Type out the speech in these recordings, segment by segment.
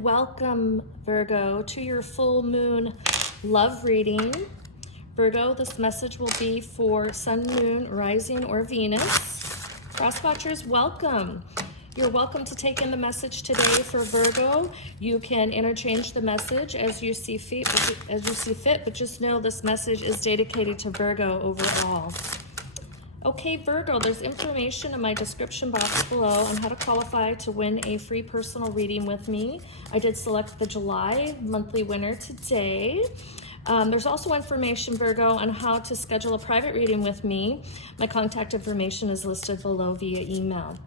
Welcome, Virgo, to your full moon love reading. Virgo, this message will be for Sun, Moon, Rising, or Venus. Cross watchers, welcome. You're welcome to take in the message today for Virgo. You can interchange the message as you see fit, but just know this message is dedicated to Virgo overall. Okay, Virgo, there's information in my description box below on how to qualify to win a free personal reading with me. I did select the July monthly winner today. There's also information, Virgo, on how to schedule a private reading with me. My contact information is listed below via email.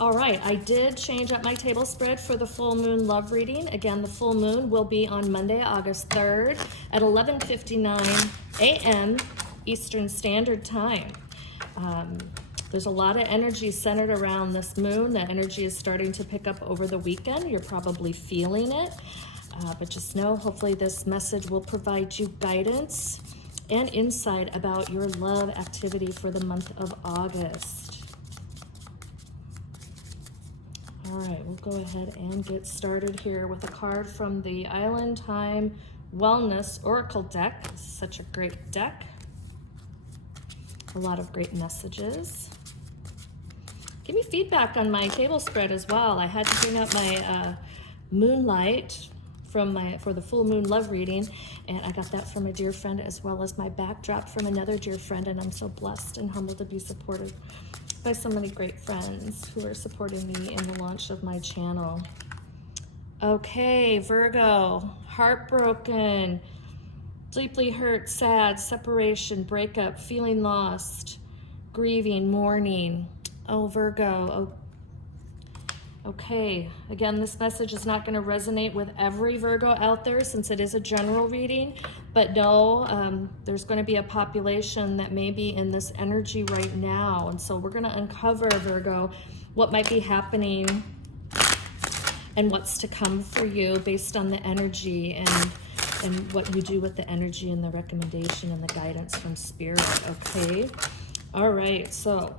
All right, I did change up my table spread for the full moon love reading. Again, the full moon will be on Monday, August 3rd at 11:59 a.m. Eastern Standard Time. There's a lot of energy centered around this moon. That energy is starting to pick up over the weekend. You're probably feeling it, but just know, hopefully this message will provide you guidance and insight about your love activity for the month of August. All right, we'll go ahead and get started here with a card from the Island Time Wellness Oracle deck. This is such a great deck. A lot of great messages. Give me feedback on my table spread as well. I had to bring up my moonlight for the full moon love reading, and I got that from a dear friend, as well as my backdrop from another dear friend, and I'm so blessed and humbled to be supported by so many great friends who are supporting me in the launch of my channel. Okay, Virgo, heartbroken, deeply hurt, sad, separation, breakup, feeling lost, grieving, mourning. Oh, Virgo. Okay. Again, this message is not going to resonate with every Virgo out there since it is a general reading, but no, there's going to be a population that may be in this energy right now. And so we're going to uncover, Virgo, what might be happening and what's to come for you based on the energy and what you do with the energy and the recommendation and the guidance from Spirit, okay? All right, so.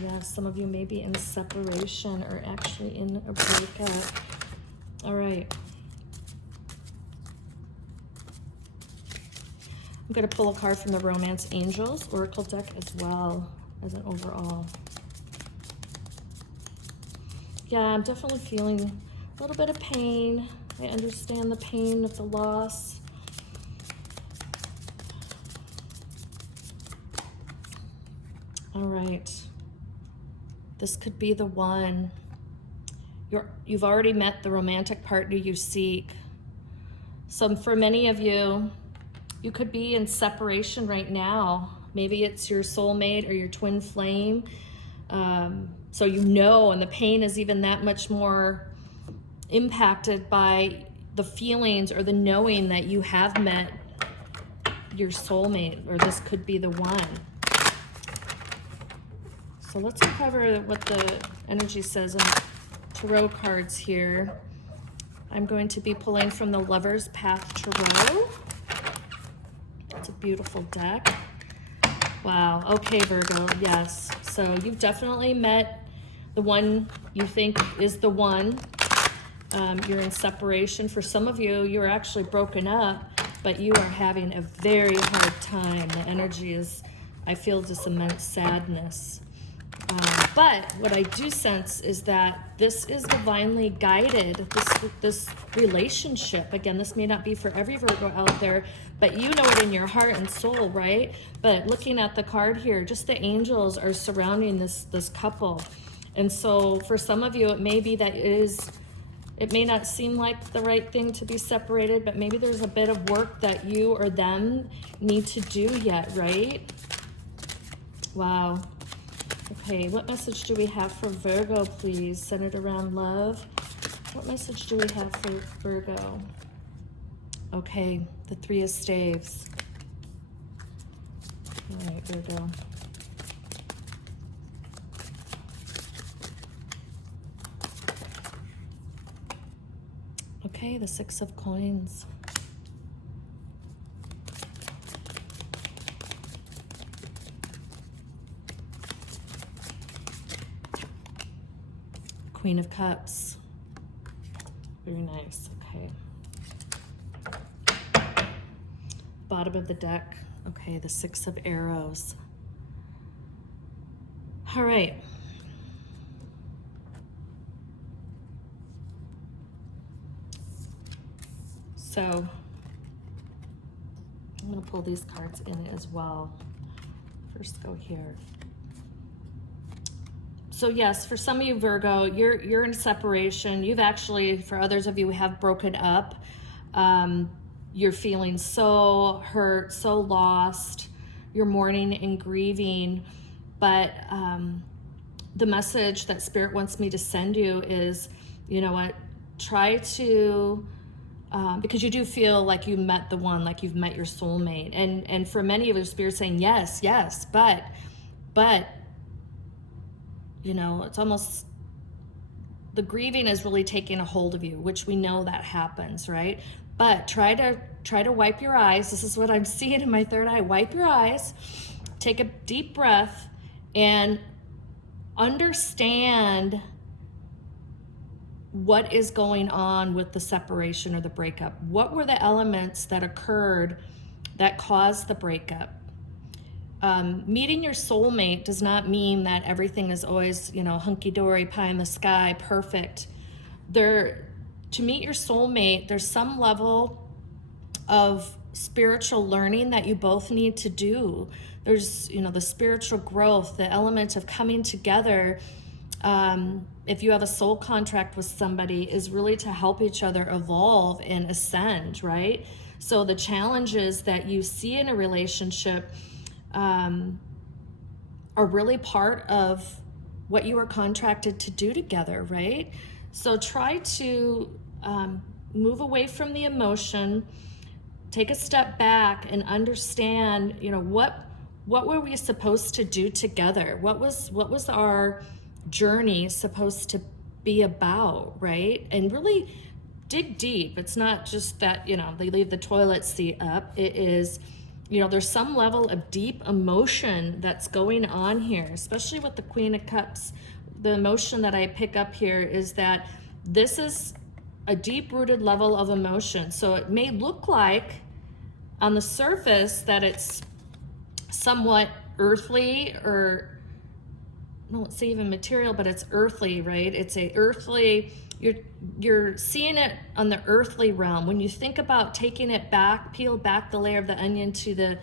Yeah, some of you may be in separation or actually in a breakup. All right. I'm going to pull a card from the Romance Angels Oracle deck as well as an overall. Yeah, I'm definitely feeling a little bit of pain. I understand the pain of the loss. All right. This could be the one. You've already met the romantic partner you seek. So for many of you, you could be in separation right now. Maybe it's your soulmate or your twin flame. So you know, and the pain is even that much more impacted by the feelings or the knowing that you have met your soulmate, or this could be the one. So let's uncover what the energy says in tarot cards here. I'm going to be pulling from the Lover's Path Tarot. It's a beautiful deck. Wow. Okay, Virgo. Yes. So you've definitely met the one you think is the one. You're in separation. For some of you, you're actually broken up, but you are having a very hard time. The energy is, I feel this immense sadness. But what I do sense is that this is divinely guided, this relationship. Again, this may not be for every Virgo out there, but you know it in your heart and soul, right? But looking at the card here, just the angels are surrounding this couple. And so for some of you, it may be that it may not seem like the right thing to be separated, but maybe there's a bit of work that you or them need to do yet, right? Wow. Okay, what message do we have for Virgo, please? Centered around love. What message do we have for Virgo? Okay, the Three of Staves. All right, Virgo. Okay, the Six of Coins. Queen of Cups. Very nice. Okay. Bottom of the deck. Okay, the Six of Arrows. All right. So I'm going to pull these cards in as well. First go here. So yes, for some of you, Virgo, you're in separation. You've actually, for others of you, have broken up. You're feeling so hurt, so lost. You're mourning and grieving. But the message that Spirit wants me to send you is, you know what, try to, because you do feel like you met the one, like you've met your soulmate. And for many of you, Spirit's saying, yes, but, you know, it's almost, the grieving is really taking a hold of you, which we know that happens, right? But try to wipe your eyes. This is what I'm seeing in my third eye. Wipe your eyes, take a deep breath, and understand what is going on with the separation or the breakup. What were the elements that occurred that caused the breakup? Meeting your soulmate does not mean that everything is always, you know, hunky-dory, pie in the sky, perfect. To meet your soulmate, there's some level of spiritual learning that you both need to do. There's, you know, the spiritual growth, the element of coming together. If you have a soul contract with somebody, is really to help each other evolve and ascend, right? So the challenges that you see in a relationship are really part of what you were contracted to do together, right? So try to move away from the emotion, take a step back and understand, you know, what were we supposed to do together? What was our journey supposed to be about, right? And really dig deep. It's not just that, you know, they leave the toilet seat up. It is, you know, there's some level of deep emotion that's going on here, especially with the Queen of Cups. The emotion that I pick up here is that this is a deep-rooted level of emotion. So it may look like on the surface that it's somewhat earthly, or I won't say even material, but it's earthly, right? It's a earthly, you're seeing it on the earthly realm. When you think about taking it back, peel back the layer of the onion to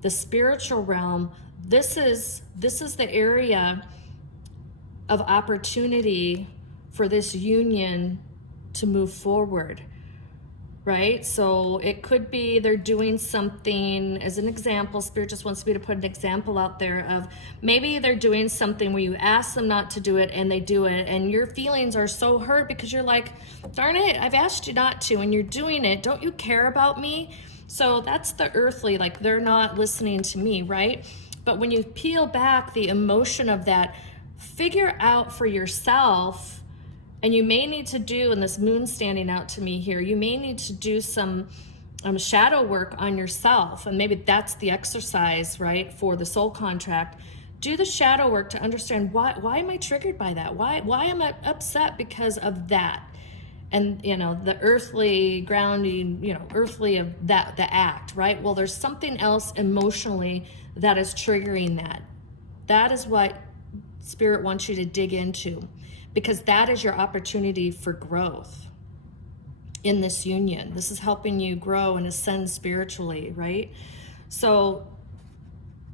the spiritual realm, this is the area of opportunity for this union to move forward, right? So it could be they're doing something, as an example, Spirit just wants me to put an example out there of maybe they're doing something where you ask them not to do it and they do it, and your feelings are so hurt because you're like, darn it, I've asked you not to and you're doing it. Don't you care about me? So that's the earthly, like they're not listening to me, right? But when you peel back the emotion of that, figure out for yourself. And you may need to do, and this moon standing out to me here, you may need to do some shadow work on yourself. And maybe that's the exercise, right, for the soul contract. Do the shadow work to understand why am I triggered by that? Why am I upset because of that? And, you know, the earthly grounding, you know, earthly of that, the act, right? Well, there's something else emotionally that is triggering that. That is what Spirit wants you to dig into, because that is your opportunity for growth in this union. This is helping you grow and ascend spiritually, right? So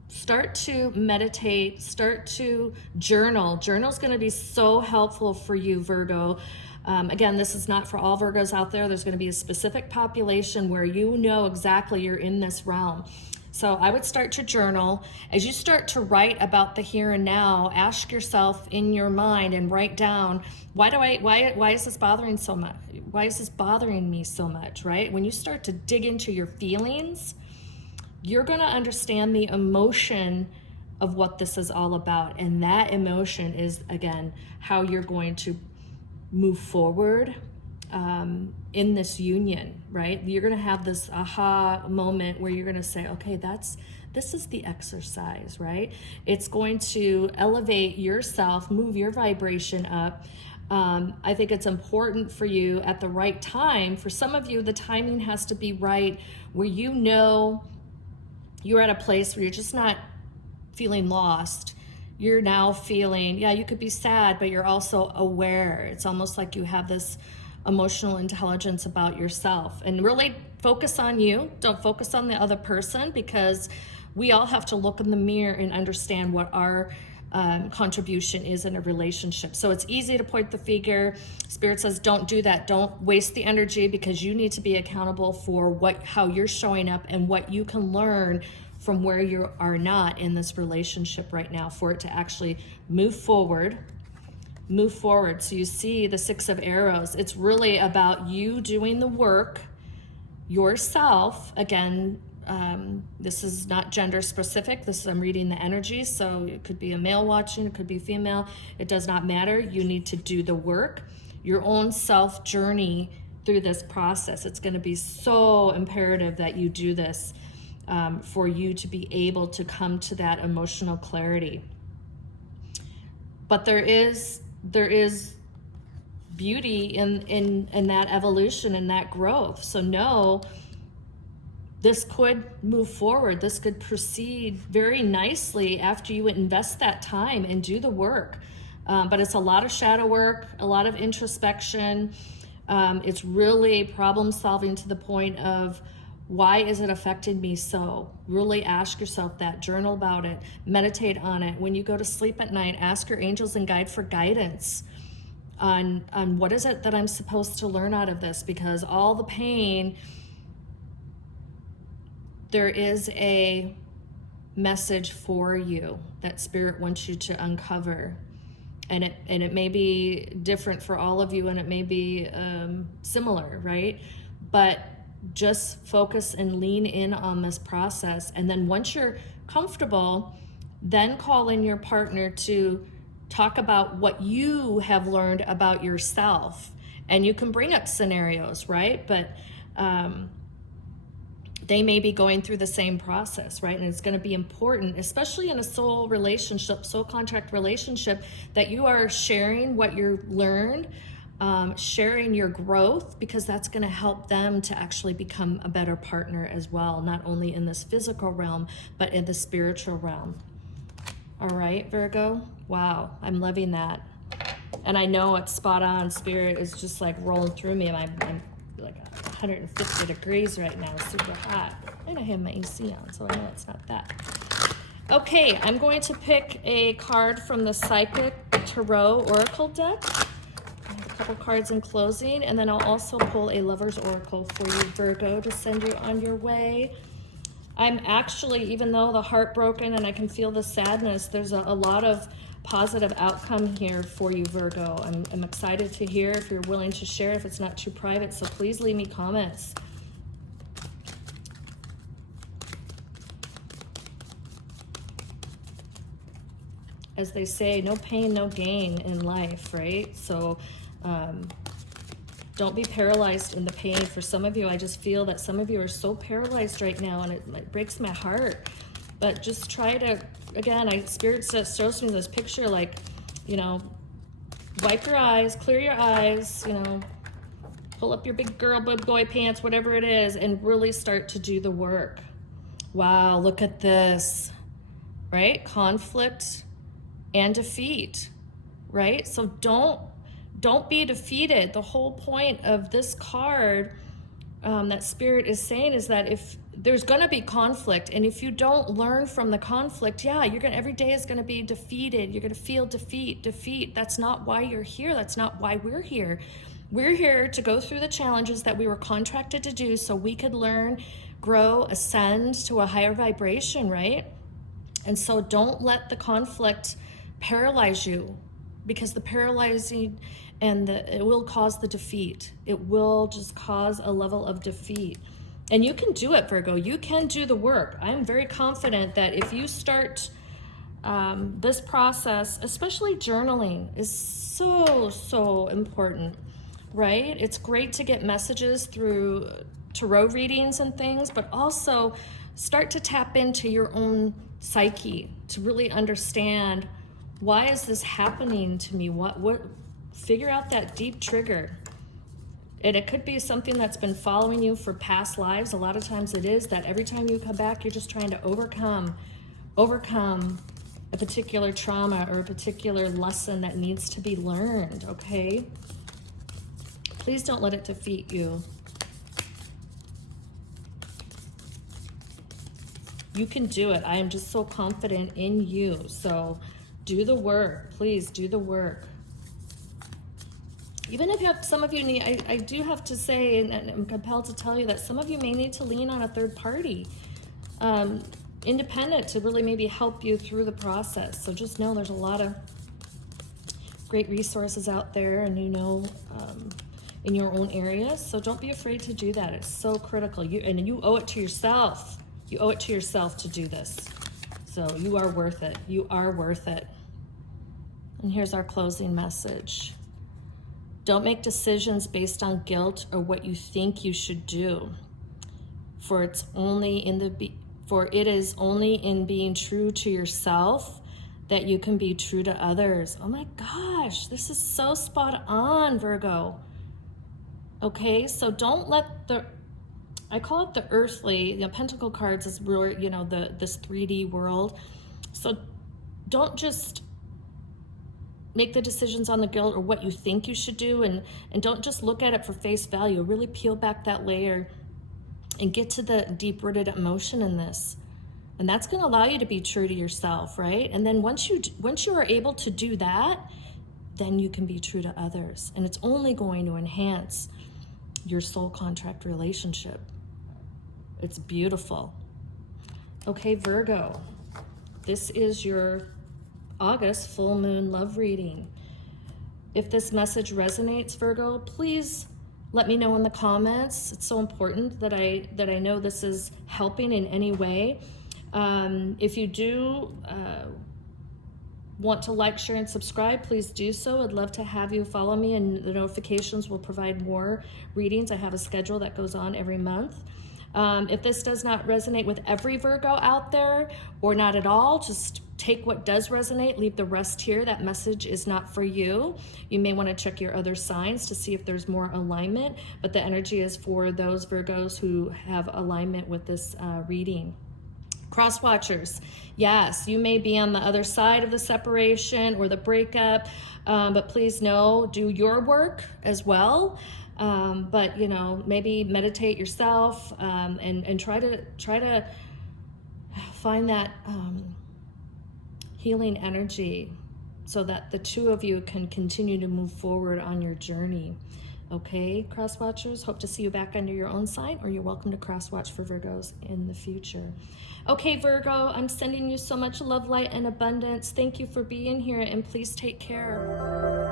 start to meditate, start to journal. Journal is going to be so helpful for you, Virgo. Again, this is not for all Virgos out there. There's going to be a specific population where you know exactly you're in this realm. So I would start to journal. As you start to write about the here and now, ask yourself in your mind and write down, why is this bothering so much? Why is this bothering me so much, right? When you start to dig into your feelings, you're going to understand the emotion of what this is all about. And that emotion is, again, how you're going to move forward in this union, right? You're going to have this aha moment where you're going to say, okay, this is the exercise, right? It's going to elevate yourself, move your vibration up. I think it's important for you at the right time. For some of you, the timing has to be right, where you know you're at a place where you're just not feeling lost. You're now feeling, yeah, you could be sad, but you're also aware. It's almost like you have this emotional intelligence about yourself, and really focus on you. Don't focus on the other person, because we all have to look in the mirror and understand what our contribution is in a relationship. So it's easy to point the finger. Spirit says, don't do that. Don't waste the energy, because you need to be accountable for how you're showing up and what you can learn from where you are not in this relationship right now, for it to actually move forward. So you see the Six of Arrows. It's really about you doing the work yourself. Again, this is not gender specific. I'm reading the energy. So it could be a male watching, it could be female. It does not matter. You need to do the work, your own self journey through this process. It's going to be so imperative that you do this for you to be able to come to that emotional clarity. But there is beauty in that evolution and that growth. So no, this could move forward. This could proceed very nicely after you invest that time and do the work. But it's a lot of shadow work, a lot of introspection. It's really problem solving to the point of, why is it affecting me so? Really ask yourself that. Journal about it. Meditate on it. When you go to sleep at night, ask your angels and guide for guidance on what is it that I'm supposed to learn out of this, because all the pain, there is a message for you that Spirit wants you to uncover. And it may be different for all of you, and it may be similar, right? But just focus and lean in on this process. And then once you're comfortable, then call in your partner to talk about what you have learned about yourself. And you can bring up scenarios, right? But they may be going through the same process, right? And it's going to be important, especially in a soul relationship, soul contract relationship, that you are sharing what you learned, sharing your growth, because that's going to help them to actually become a better partner as well, not only in this physical realm, but in the spiritual realm. All right, Virgo? Wow, I'm loving that. And I know it's spot on. Spirit is just like rolling through me. I'm like 150 degrees right now, super hot. And I have my AC on, so I know it's not that. Okay, I'm going to pick a card from the Psychic Tarot Oracle deck. Couple cards in closing, and then I'll also pull a Lover's Oracle for you, Virgo, to send you on your way. I'm actually, even though the heartbroken and I can feel the sadness, there's a lot of positive outcome here for you, Virgo. I'm excited to hear if you're willing to share, if it's not too private, so please leave me comments. As they say, no pain, no gain in life, right? So don't be paralyzed in the pain. For some of you, I just feel that some of you are so paralyzed right now, and it breaks my heart. But just try to, again, Spirit shows me this picture, like, wipe your eyes, clear your eyes, pull up your big girl, big boy pants, whatever it is, and really start to do the work. Wow, look at this, right? Conflict and defeat, right? So don't be defeated. The whole point of this card that Spirit is saying is that if there's going to be conflict, and if you don't learn from the conflict, every day is going to be defeated. You're going to feel defeat. That's not why you're here. That's not why we're here. We're here to go through the challenges that we were contracted to do so we could learn, grow, ascend to a higher vibration, right? And so don't let the conflict paralyze you, because the paralyzing it will cause the defeat. It will just cause a level of defeat. And you can do it, Virgo. You can do the work. I'm very confident that if you start this process, especially journaling is so important. right? It's great to get messages through tarot readings and things, but also start to tap into your own psyche to really understand, why is this happening to me? What figure out that deep trigger. And it could be something that's been following you for past lives. A lot of times it is that every time you come back, you're just trying to overcome a particular trauma or a particular lesson that needs to be learned, okay? Please don't let it defeat you. You can do it. I am just so confident in you. So do the work. Please do the work. Even if you have, some of you need, I do have to say, and I'm compelled to tell you that some of you may need to lean on a third party, independent, to really maybe help you through the process. So just know there's a lot of great resources out there, and in your own areas. So don't be afraid to do that. It's so critical. You owe it to yourself. You owe it to yourself to do this. So you are worth it. You are worth it. And here's our closing message. Don't make decisions based on guilt or what you think you should do, for it is only in being true to yourself that you can be true to others. Oh my gosh, this is so spot on, Virgo. Okay, so don't let I call it the earthly, Pentacle cards is where, this 3D world. So don't just make the decisions on the guilt or what you think you should do, and don't just look at it for face value. Really peel back that layer and get to the deep-rooted emotion in this. And that's going to allow you to be true to yourself, right? And then once you are able to do that, then you can be true to others. And it's only going to enhance your soul contract relationship. It's beautiful. Okay, Virgo, this is your August full moon love reading. If this message resonates, Virgo, please let me know in the comments. It's so important that I know this is helping in any way. If you do want to like, share, and subscribe, please do so. I'd love to have you follow me, and the notifications will provide more readings. I have a schedule that goes on every month. If this does not resonate with every Virgo out there, or not at all, just take what does resonate, leave the rest here. That message is not for you. You may want to check your other signs to see if there's more alignment, but the energy is for those Virgos who have alignment with this reading. Cross watchers, yes, you may be on the other side of the separation or the breakup, but please know, do your work as well. But maybe meditate yourself, and try to find that healing energy so that the two of you can continue to move forward on your journey. Okay, cross watchers, hope to see you back under your own sign, or you're welcome to cross watch for Virgos in the future. Okay, Virgo, I'm sending you so much love, light, and abundance. Thank you for being here, and please take care.